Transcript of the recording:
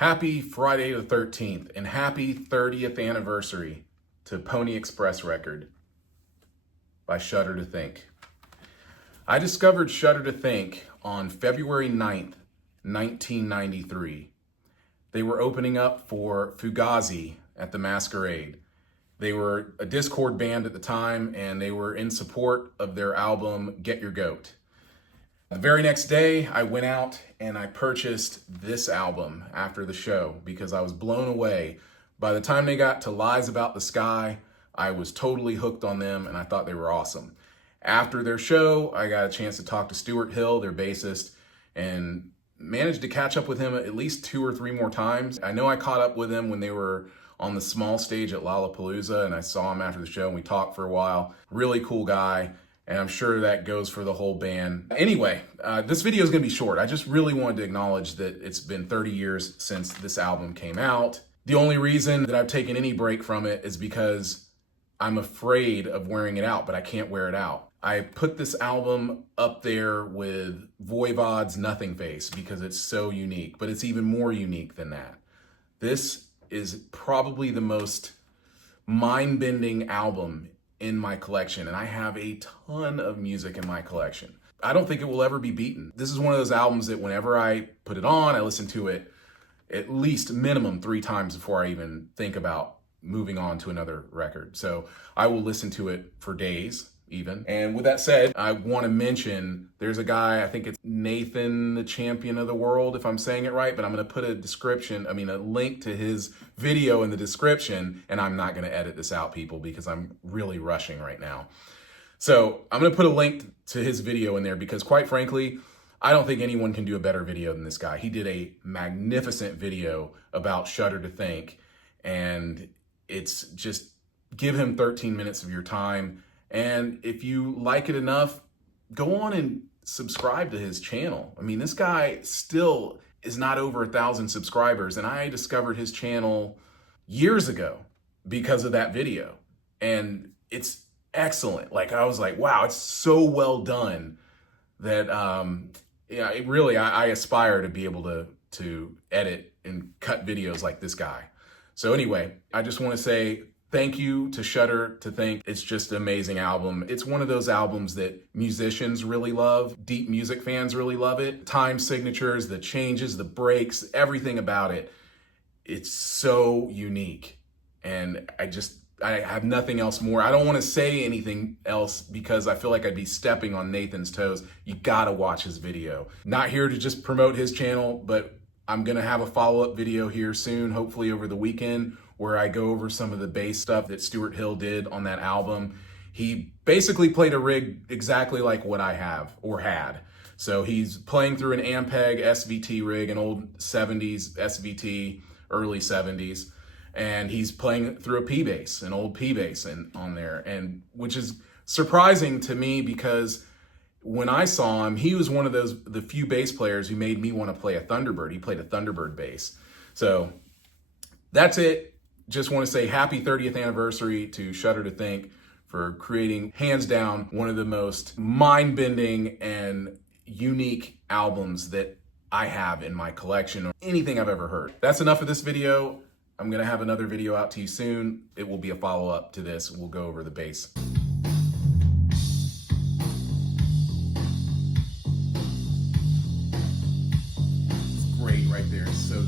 Happy Friday the 13th and happy 30th anniversary to Pony Express record by Shudder To Think. I discovered Shudder To Think on February 9th, 1993. They were opening up for Fugazi at the Masquerade. They were a Discord band at the time, and they were in support of their album Get Your Goat. The very next day, I went out and I purchased this album after the show because I was blown away. By the time they got to Lies About the Sky, I was totally hooked on them and I thought they were awesome. After their show, I got a chance to talk to Stuart Hill, their bassist, and managed to catch up with him at least 2 or 3 more times. I know I caught up with him when they were on the small stage at Lollapalooza, and I saw him after the show and we talked for a while. Really cool guy. And I'm sure that goes for the whole band. Anyway, this video is gonna be short. I just really wanted to acknowledge that it's been 30 years since this album came out. The only reason that I've taken any break from it is because I'm afraid of wearing it out, but I can't wear it out. I put this album up there with Voivod's Nothing Face because it's so unique, but it's even more unique than that. This is probably the most mind-bending album in my collection, and I have a ton of music in my collection. I don't think it will ever be beaten. This is one of those albums that whenever I put it on, I listen to it at least minimum 3 times before I even think about moving on to another record. So I will listen to it for days even. And with that said, I want to mention there's a guy, I think it's Nathan, the Champion of the World, if I'm saying it right, but I'm going to put a link to his video in the description, and I'm not going to edit this out, people, because I'm really rushing right now. So I'm going to put a link to his video in there because, quite frankly, I don't think anyone can do a better video than this guy. He did a magnificent video about Shudder To Think, and it's just, give him 13 minutes of your time. And if you like it enough, go on and subscribe to his channel. I mean, this guy still is not over 1,000 subscribers, and I discovered his channel years ago because of that video. And it's excellent. Like, I was like, wow, it's so well done that, I aspire to be able to edit and cut videos like this guy. So anyway, I just want to say thank you to Shudder To Think. It's just an amazing album. It's one of those albums that musicians really love. Deep music fans really love it. Time signatures, the changes, the breaks, everything about it. It's so unique. And I have nothing else more. I don't want to say anything else because I feel like I'd be stepping on Nathan's toes. You gotta watch his video. Not here to just promote his channel, but I'm gonna have a follow-up video here soon, hopefully over the weekend, where I go over some of the bass stuff that Stuart Hill did on that album. He basically played a rig exactly like what I have or had. So he's playing through an Ampeg SVT rig, an old 70s SVT, early 70s, and he's playing through a P bass, an old P bass on there, and which is surprising to me because when I saw him, he was one of the few bass players who made me want to play a Thunderbird. He played a Thunderbird bass. So that's it. Just want to say happy 30th anniversary to Shudder To Think for creating, hands down, one of the most mind-bending and unique albums that I have in my collection or anything I've ever heard. That's enough of this video. I'm going to have another video out to you soon. It will be a follow-up to this. We'll go over the bass. Great right there. So